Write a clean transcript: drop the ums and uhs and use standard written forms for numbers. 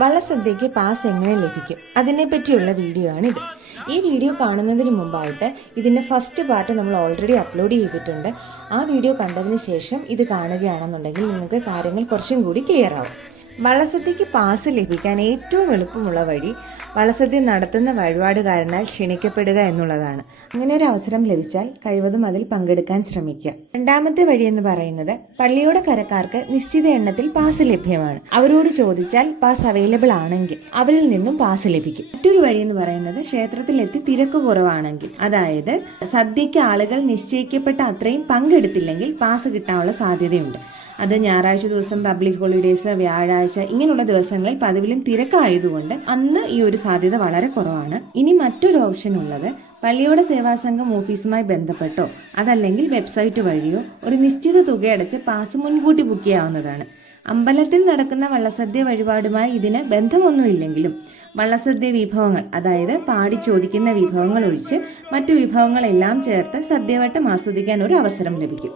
വള്ളസദ്യക്ക് pass എങ്ങനെ ലഭിക്കും അതിനെപ്പറ്റിയുള്ള video ആണിത്. ഈ വീഡിയോ കാണുന്നതിന് മുമ്പായിട്ട് ഇതിൻ്റെ ഫസ്റ്റ് പാർട്ട് നമ്മൾ ഓൾറെഡി അപ്ലോഡ് ചെയ്തിട്ടുണ്ട്. ആ വീഡിയോ കണ്ടതിന് ശേഷം ഇത് കാണുകയാണെന്നുണ്ടെങ്കിൽ നിങ്ങൾക്ക് കാര്യങ്ങൾ കുറച്ചും കൂടി ക്ലിയർ ആവും. വള്ളസദ്യക്ക് പാസ് ലഭിക്കാൻ ഏറ്റവും എളുപ്പമുള്ള വഴി വള്ളസദ്യ നടത്തുന്ന വഴിപാടുകാരനാൽ ക്ഷണിക്കപ്പെടുക എന്നുള്ളതാണ്. അങ്ങനെ ഒരു അവസരം ലഭിച്ചാൽ കഴിവതും അതിൽ പങ്കെടുക്കാൻ ശ്രമിക്കുക. രണ്ടാമത്തെ വഴി എന്ന് പറയുന്നത് പള്ളിയുടെ കരക്കാർക്ക് നിശ്ചിത എണ്ണത്തിൽ പാസ് ലഭ്യമാണ്. അവരോട് ചോദിച്ചാൽ പാസ് അവൈലബിൾ ആണെങ്കിൽ അവരിൽ നിന്നും പാസ് ലഭിക്കും. മറ്റൊരു വഴി എന്ന് പറയുന്നത് ക്ഷേത്രത്തിലെത്തി തിരക്ക് കുറവാണെങ്കിൽ, അതായത് സദ്യക്ക് ആളുകൾ നിശ്ചയിക്കപ്പെട്ട അത്രയും പങ്കെടുത്തില്ലെങ്കിൽ പാസ് കിട്ടാനുള്ള സാധ്യതയുണ്ട്. അത് ഞായറാഴ്ച ദിവസം, പബ്ലിക് ഹോളിഡേസ്, വ്യാഴാഴ്ച ഇങ്ങനെയുള്ള ദിവസങ്ങളിൽ പതിവിലും തിരക്കായതുകൊണ്ട് അന്ന് ഈ ഒരു സാധ്യത വളരെ കുറവാണ്. ഇനി മറ്റൊരു ഓപ്ഷൻ ഉള്ളത് പള്ളിയുടെ സേവാസംഘം ഓഫീസുമായി ബന്ധപ്പെട്ടോ അതല്ലെങ്കിൽ വെബ്സൈറ്റ് വഴിയോ ഒരു നിശ്ചിത തുകയടച്ച് പാസ് മുൻകൂട്ടി ബുക്ക് ചെയ്യാവുന്നതാണ്. അമ്പലത്തിൽ നടക്കുന്ന വള്ളസദ്യ വഴിപാടുമായി ഇതിന് ബന്ധമൊന്നുമില്ലെങ്കിലും വള്ളസദ്യ വിഭവങ്ങൾ, അതായത് പാടി ചോദിക്കുന്ന വിഭവങ്ങൾ ഒഴിച്ച് മറ്റു വിഭവങ്ങളെല്ലാം ചേർത്ത് സദ്യവട്ടം ആസ്വദിക്കാൻ ഒരു അവസരം ലഭിക്കും.